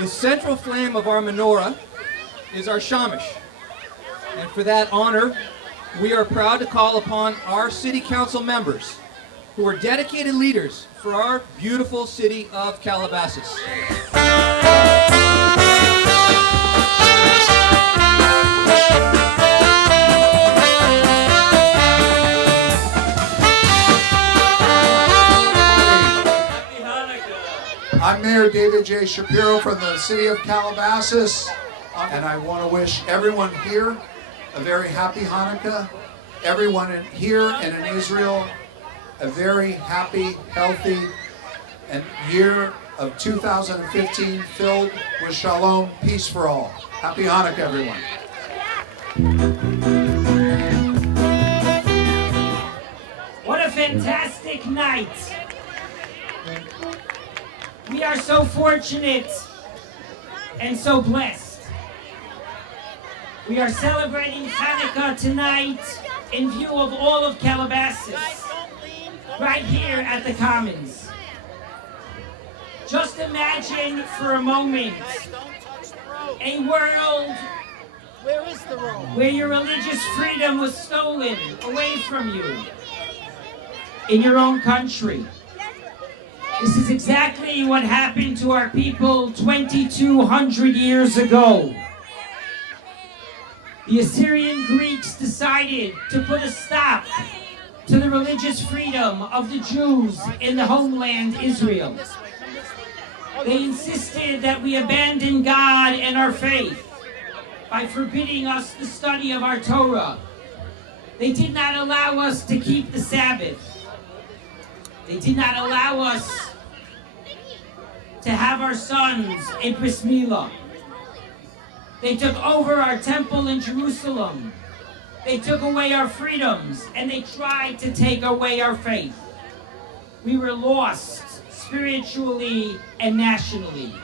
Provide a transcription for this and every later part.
The central flame of our menorah is our shamash. And for that honor, we are proud to call upon our city council members who are dedicated leaders for our beautiful city of Calabasas. I'm Mayor David J. Shapiro from the city of Calabasas, and I want to wish everyone here a very happy Hanukkah, everyone here and in Israel a very happy, healthy, and year of 2015 filled with shalom, peace for all. Happy Hanukkah, everyone. What a fantastic night. We are so fortunate and so blessed. We are celebrating Chanukah tonight in view of all of Calabasas, right here at the Commons. Just imagine for a moment a world where your religious freedom was stolen away from you in your own country. This is exactly what happened to our people 2,200 years ago. The Assyrian Greeks decided to put a stop to the religious freedom of the Jews in the homeland Israel. They insisted that we abandon God and our faith by forbidding us the study of our Torah. They did not allow us to keep the Sabbath. They did not allow us to have our sons in Bris Milah. They took over our temple in Jerusalem. They took away our freedoms, and they tried to take away our faith. We were lost spiritually and nationally.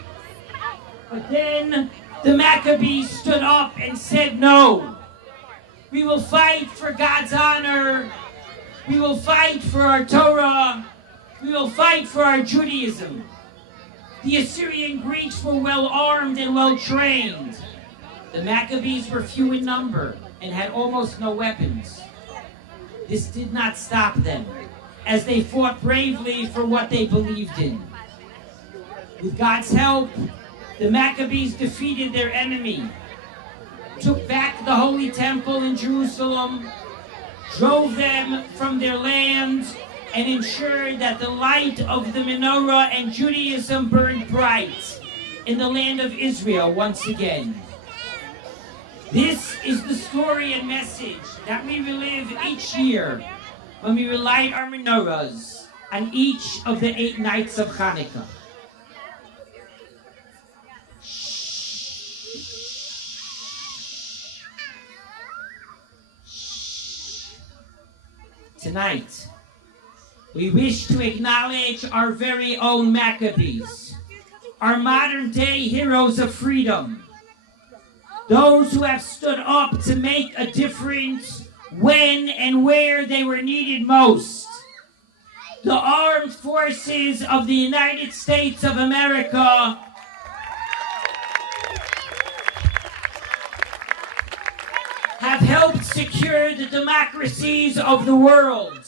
But then the Maccabees stood up and said, no, we will fight for God's honor. We will fight for our Torah. We will fight for our Judaism. The Assyrian Greeks were well armed and well trained. The Maccabees were few in number and had almost no weapons. This did not stop them, as they fought bravely for what they believed in. With God's help, the Maccabees defeated their enemy, took back the Holy Temple in Jerusalem, drove them from their land, and ensured that the light of the menorah and Judaism burned bright in the land of Israel once again. This is the story and message that we relive each year when we relight our menorahs on each of the 8 nights of Hanukkah. Tonight, we wish to acknowledge our very own Maccabees, our modern-day heroes of freedom, those who have stood up to make a difference when and where they were needed most. The armed forces of the United States of America have helped secure the democracies of the world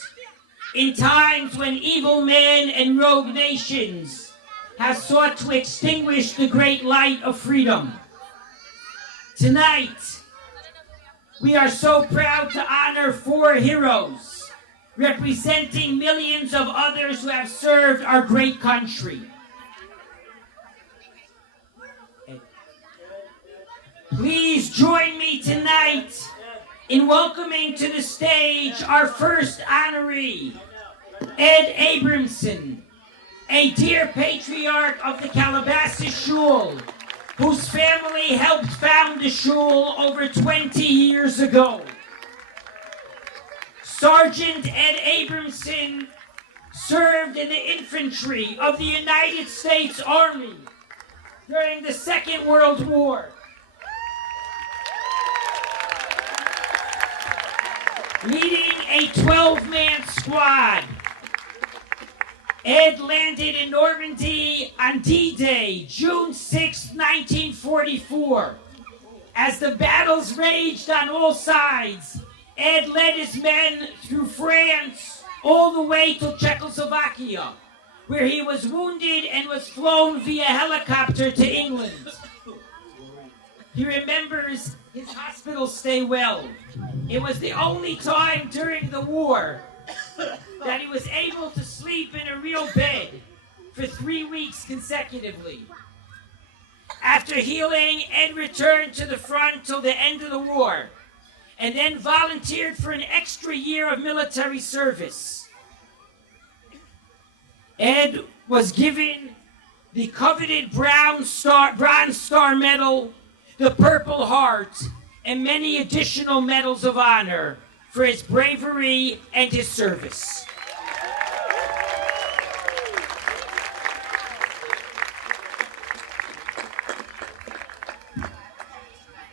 in times when evil men and rogue nations have sought to extinguish the great light of freedom. Tonight, we are so proud to honor 4 heroes, representing millions of others who have served our great country. Please join me tonight in welcoming to the stage our first honoree, Ed Abramson, a dear patriarch of the Calabasas Shul, whose family helped found the shul over 20 years ago. Sergeant Ed Abramson served in the infantry of the United States Army during the Second World War. Leading a 12-man squad Ed landed in Normandy on D-Day, June 6, 1944. As the battles raged on all sides, Ed led his men through France all the way to Czechoslovakia, where he was wounded and was flown via helicopter to England. He remembers his hospital stay well. It was the only time during the war that he was able to sleep in a real bed for 3 weeks consecutively. After healing, Ed returned to the front till the end of the war, and then volunteered for an extra year of military service. Ed was given the coveted Bronze Star Medal, the Purple Heart, and many additional medals of honor for his bravery and his service.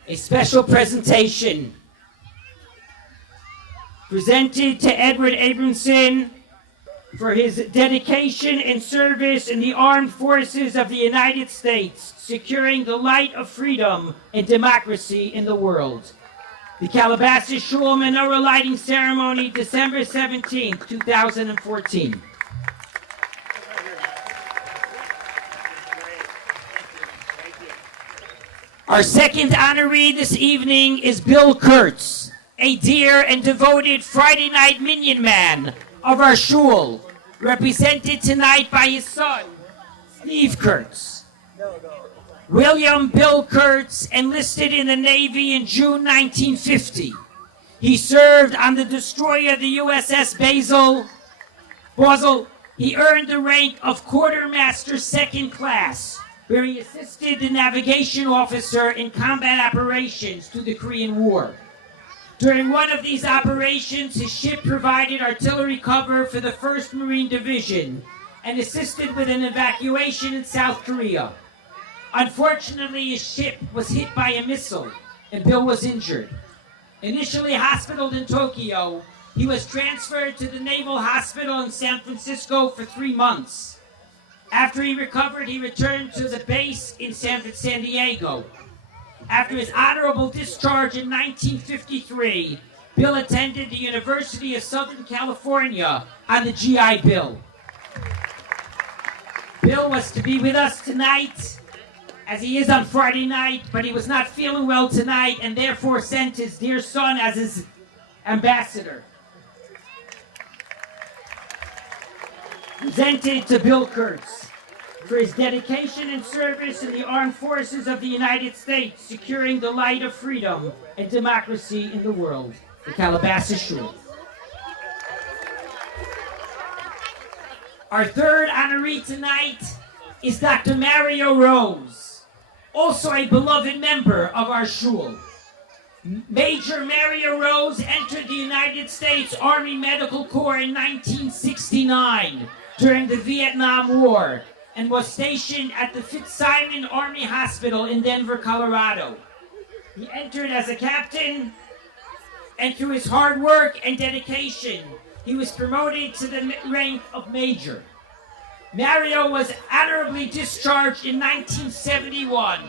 A special presentation presented to Edward Abramson for his dedication and service in the armed forces of the United States, securing the light of freedom and democracy in the world. The Calabasas Shul menorah lighting ceremony, December 17, 2014. Our second honoree this evening is Bill Kurtz, a dear and devoted Friday night minion man of our shul, represented tonight by his son, Steve Kurtz. William Bill Kurtz enlisted in the Navy in June 1950. He served on the destroyer the USS Basel. He earned the rank of Quartermaster Second Class, where he assisted the navigation officer in combat operations through the Korean War. During one of these operations, his ship provided artillery cover for the 1st Marine Division and assisted with an evacuation in South Korea. Unfortunately, his ship was hit by a missile, and Bill was injured. Initially hospitaled in Tokyo, he was transferred to the Naval Hospital in San Francisco for 3 months. After he recovered, he returned to the base in San Diego. After his honorable discharge in 1953, Bill attended the University of Southern California on the GI Bill. Bill was to be with us tonight, as he is on Friday night, but he was not feeling well tonight and therefore sent his dear son as his ambassador. Presented to Bill Kurtz for his dedication and service in the armed forces of the United States, securing the light of freedom and democracy in the world, the Calabasas Shul. Our third honoree tonight is Dr. Mario Rose, also a beloved member of our shul. Major Mario Rose entered the United States Army Medical Corps in 1969 during the Vietnam War and was stationed at the Fitzsimon Army Hospital in Denver, Colorado. He entered as a captain, and through his hard work and dedication, he was promoted to the rank of major. Mario was honorably discharged in 1971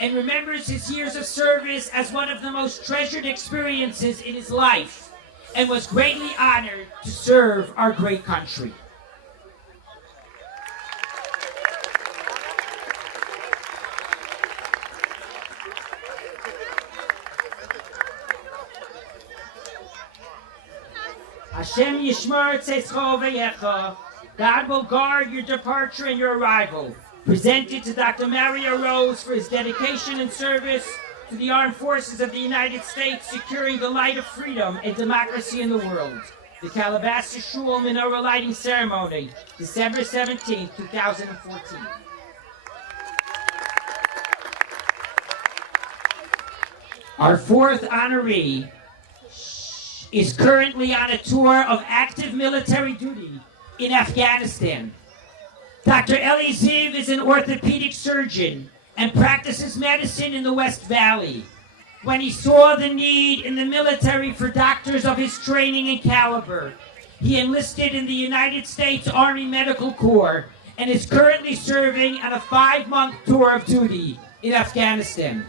and remembers his years of service as one of the most treasured experiences in his life and was greatly honored to serve our great country. Hashem Yishmar Tzescho V'yecha. God will guard your departure and your arrival. Presented to Dr. Mario Rose for his dedication and service to the armed forces of the United States, securing the light of freedom and democracy in the world. The Calabasas Shul menorah lighting ceremony, December 17, 2014. Our fourth honoree is currently on a tour of active military duty in Afghanistan. Dr. Eli Ziv is an orthopedic surgeon and practices medicine in the West Valley. When he saw the need in the military for doctors of his training and caliber, He enlisted in the United States Army Medical Corps and is currently serving on a 5-month tour of duty in Afghanistan.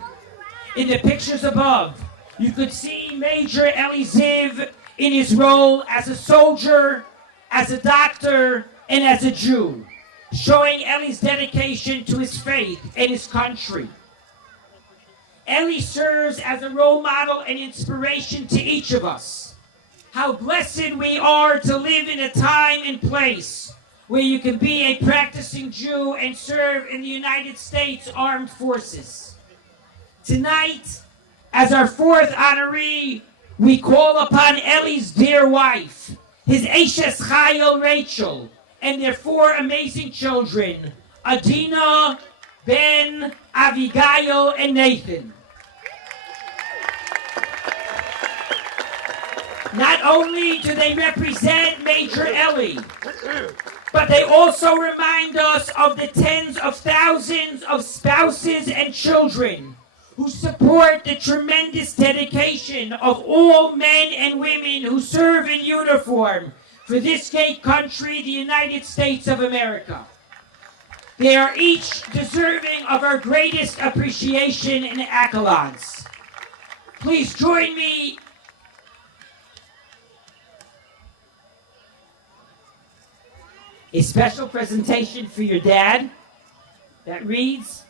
In the pictures above, you could see Major Eli Ziv in his role as a soldier, as a doctor, and as a Jew, showing Eli's dedication to his faith and his country. Eli serves as a role model and inspiration to each of us. How blessed we are to live in a time and place where you can be a practicing Jew and serve in the United States Armed Forces. Tonight, as our 4th honoree, we call upon Eli's dear wife, his Eshes Chayil Rachel, and their 4 amazing children, Adina, Ben, Abigail, and Nathan. Not only do they represent Major Eli, but they also remind us of the tens of thousands of spouses and children who support the tremendous dedication of all men and women who serve in uniform for this great country, the United States of America. They are each deserving of our greatest appreciation and accolades. Please join me a special presentation for your dad that reads,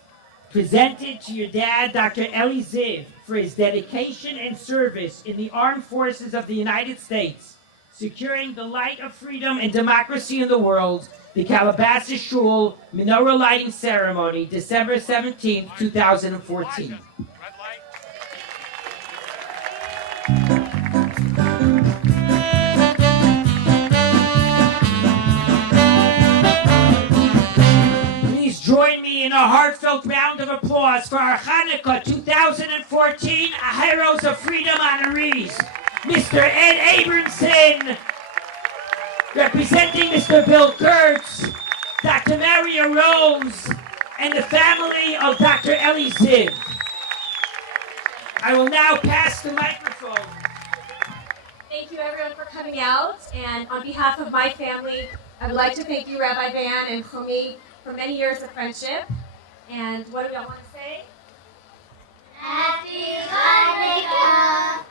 presented to your dad, Dr. Eli Ziv, for his dedication and service in the Armed Forces of the United States, securing the light of freedom and democracy in the world, the Calabasas Shul Menorah Lighting Ceremony, December 17, 2014. Join me in a heartfelt round of applause for our Chanukah 2014 Heroes of Freedom honorees. Mr. Ed Abramson, representing Mr. Bill Kurtz, Dr. Maria Rose, and the family of Dr. Eli Ziv. I will now pass the microphone. Thank you everyone for coming out, and on behalf of my family, I would like to thank you, Rabbi Van and Chomi, for many years of friendship. And what do we all want to say? Happy Hanukkah!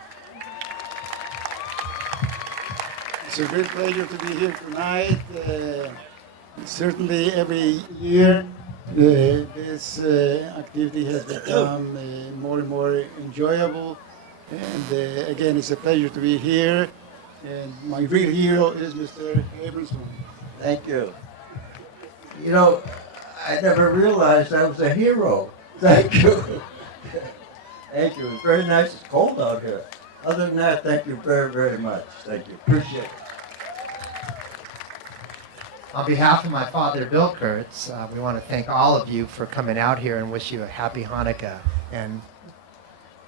It's a great pleasure to be here tonight. Certainly every year this activity has become more and more enjoyable. And again, it's a pleasure to be here. And my real hero is Mr. Abramson. Thank you. You know, I never realized I was a hero. Thank you. Thank you. It's very nice. It's cold out here. Other than that, thank you very, very much. Thank you. Appreciate it. On behalf of my father, Bill Kurtz, we want to thank all of you for coming out here and wish you a happy Hanukkah. And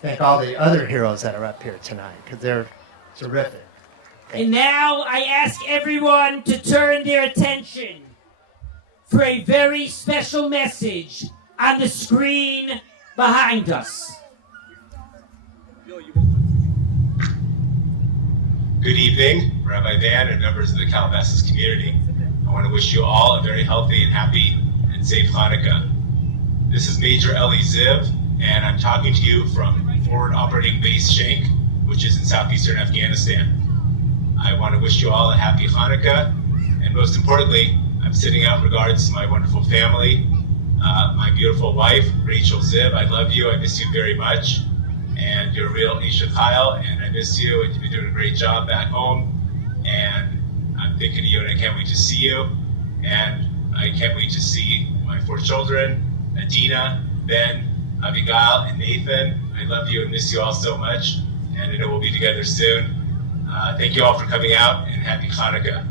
thank all the other heroes that are up here tonight, because they're terrific. And now I ask everyone to turn their attention for a very special message on the screen behind us. Good evening, Rabbi Van and members of the Calabasas community. I want to wish you all a very healthy and happy and safe Hanukkah. This is Major Eli Ziv, and I'm talking to you from Forward Operating Base Shank, which is in southeastern Afghanistan. I want to wish you all a happy Hanukkah, and most importantly, I'm sending out regards to my wonderful family, my beautiful wife, Rachel Ziv. I love you, I miss you very much, and you're a real Isha Kyle, and I miss you, and you've been doing a great job back home, and I'm thinking of you, and I can't wait to see you, and I can't wait to see my 4 children, Adina, Ben, Abigail, and Nathan. I love you and miss you all so much, and I know we'll be together soon. Thank you all for coming out, and happy Hanukkah.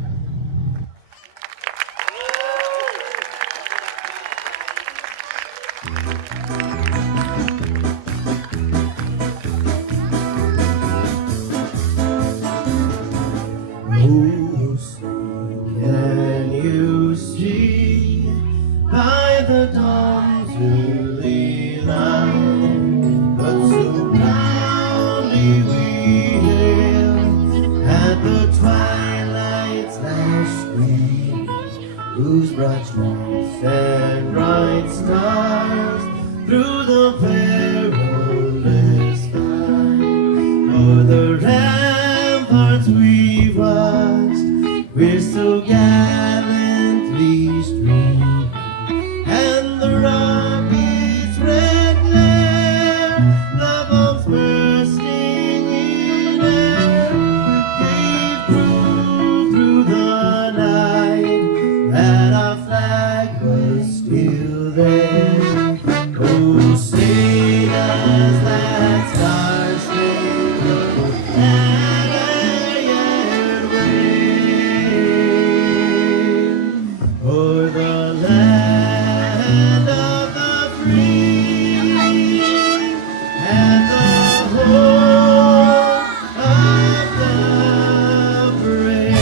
Can you see by the dawn's early light, but so proudly we hailed at the twilight brought lights and bright stars through the perilous fight. O'er the ramparts we've watched, we're so gallantly streaming, and the rocket's red glare, the bombs bursting in air, gave proof through the night that our flag was still there. Oh, say does that star-spangled banner yet wave o'er the land of the free and the home of the brave.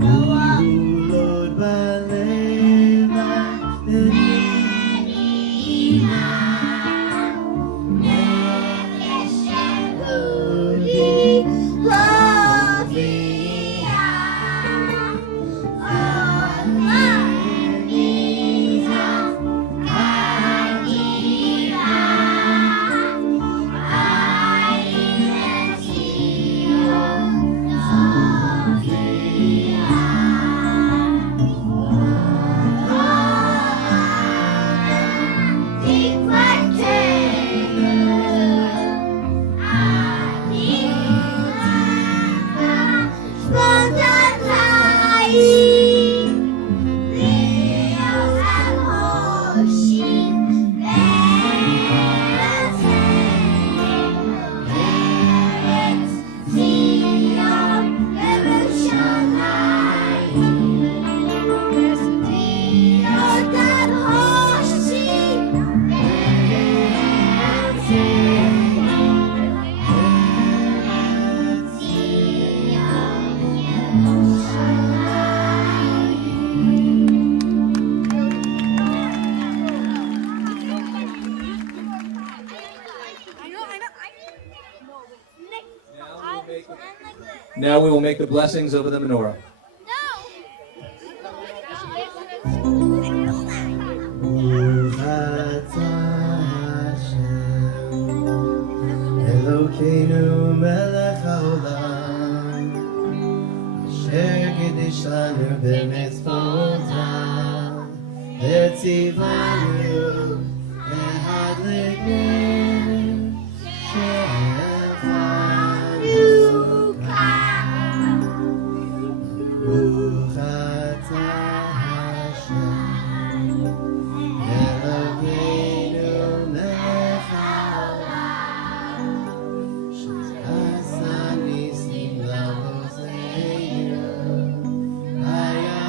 Lord, balena Now we will make the blessings over the menorah. Baruch atah Hashem, Elokeinu melech haolam, asher kiddushanu b'mitzvotav, v'tzivanu v'hadliknu Baruch atah Hashem, Elokeinu melech haolam, שעשה ניסים לאבותינו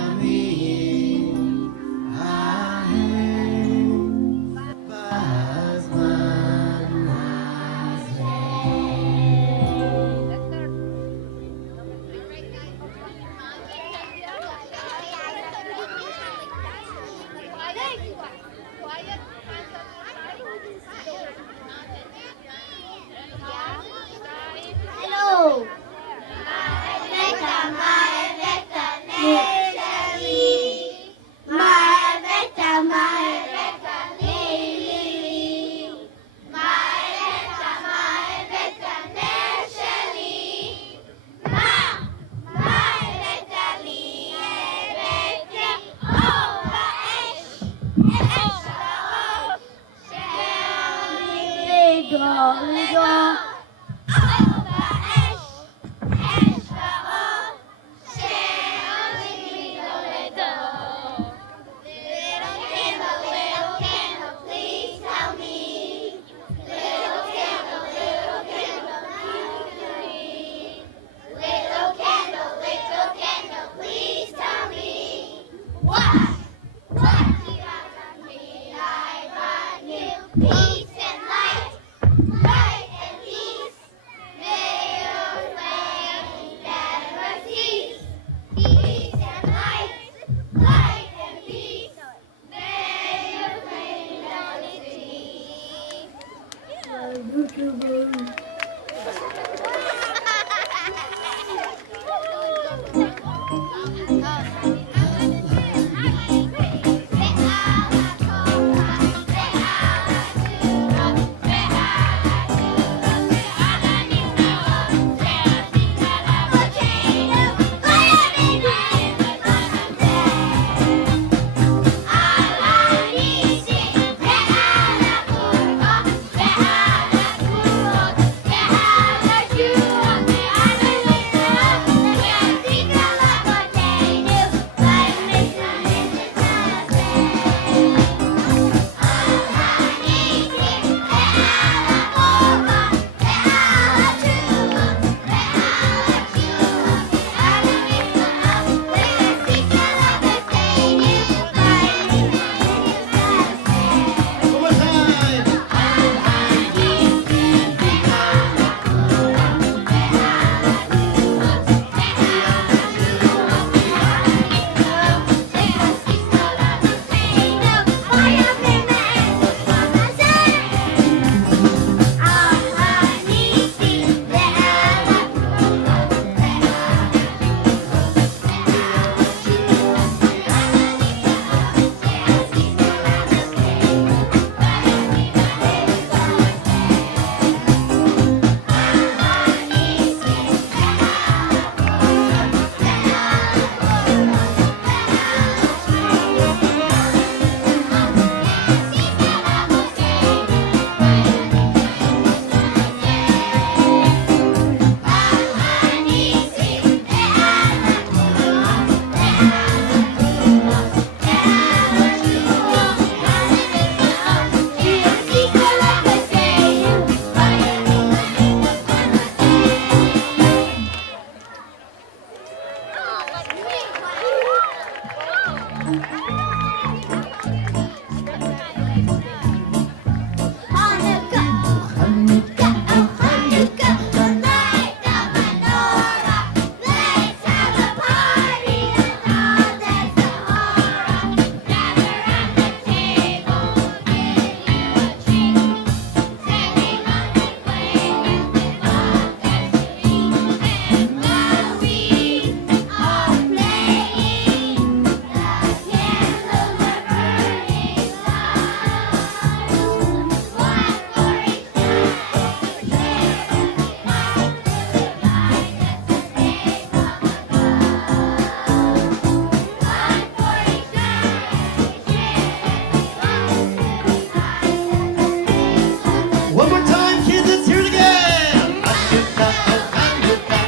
בימים ההם, בזמן הזה. Hello. One more time, kids, let's hear it again. Chanukah, oh Chanukah.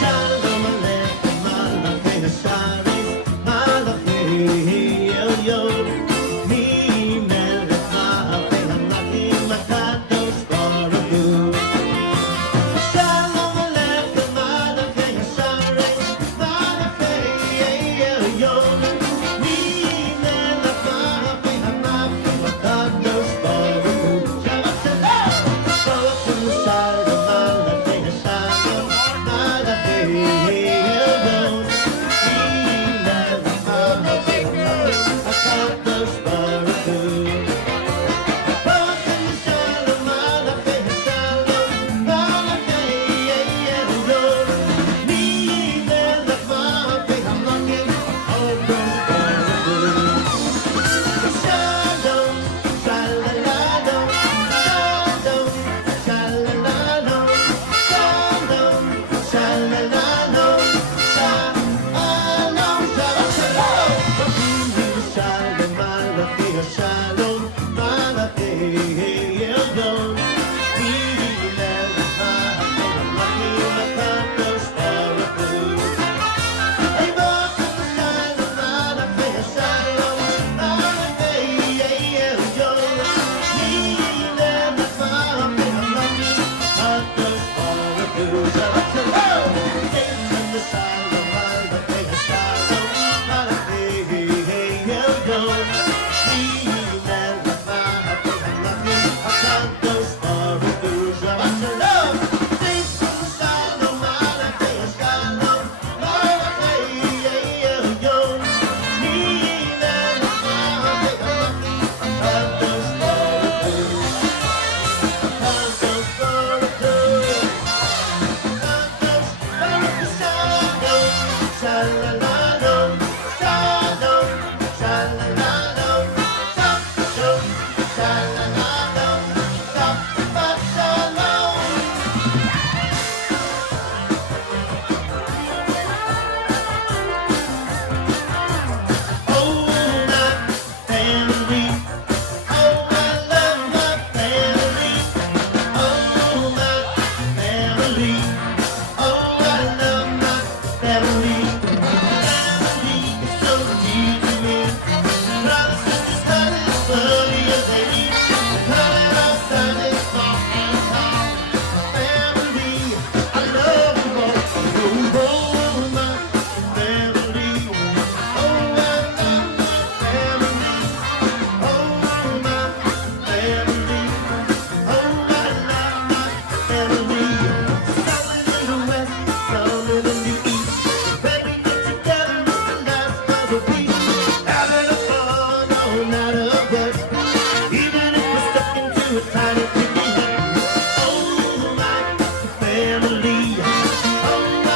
Shalom Aleichem, Malachei Hasharis, Malachei Elyon. Mi melech Malachei Hamlachim, HaKadosh Baruch Hu. Shalom Aleichem, Malachei Hasharis, Malachei Elyon. Mi melech Malachei Hamlachim, HaKadosh Baruch Hu. Shabbat shalom. Shalom Malachei Hasharis, Malachei Elyon. Oh,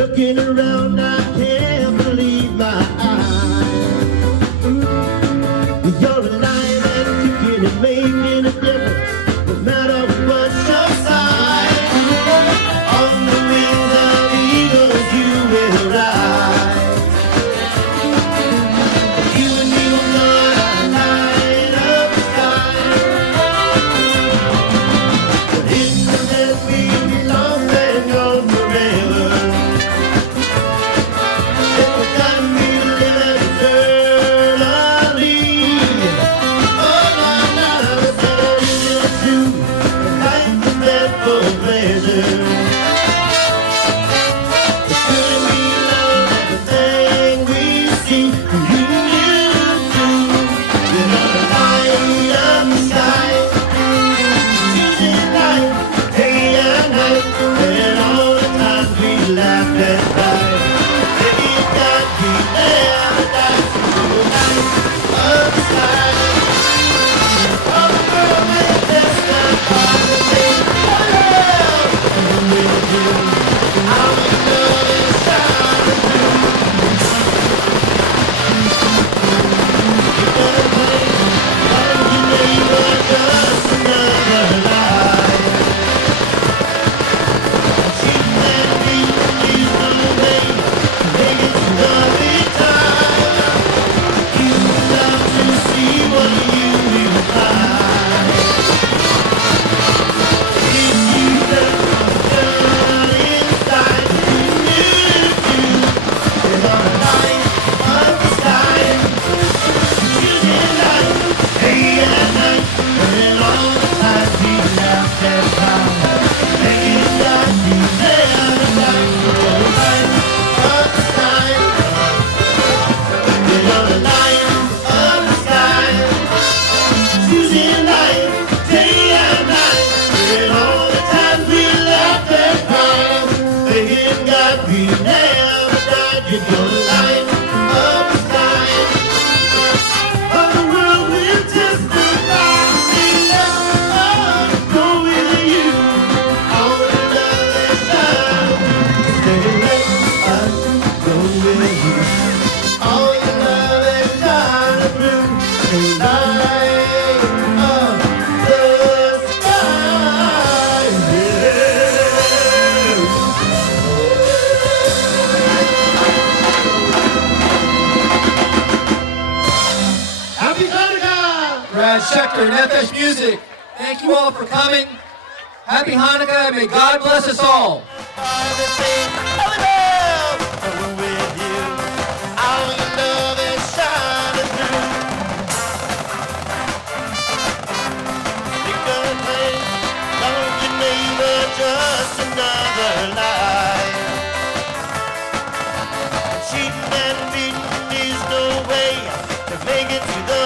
Looking around, I can't believe my eyes. You're alive and kicking and making a difference, no matter what your size. On the wings of eagles you will rise. You and me will gonna light up the sky. But in the end we'll be lost and gone forever. If we've got to be living eternally. Oh, no, no, it's all true. Life's a bed for pleasure. It couldn't be love, everything we see. You too. You're gonna light up the sky. Choosing life, day and night, and all the times we laughed and cried. Baby, you got me there, but that's the light of the sky. All the world is just a part of me. Oh, yeah. With you, how we love is shining through. You're gonna play, love your neighbor, just another lie. Cheating and beating is no way to make it to every time. You love to see what you imply. If you look good inside, you you're gonna light up the sky. Choosing life, day and night, and all the times we laughed and cried. Making life be there, light up the sky. We're gonna light up the sky. Choosing life, day and night, and all the times we laughed and cried. Making God be never died. You're gonna light up the sky. Of the world will testify. We love to go with you. All the love that shines. Stay let us go with you. All the love that shines through the light of the sky. Happy Chanukah! Brad Schechter and FS Music, thank you all for coming. Happy Hanukkah, and may God bless us all. Just another lie. Cheating and beating is no way to make it to the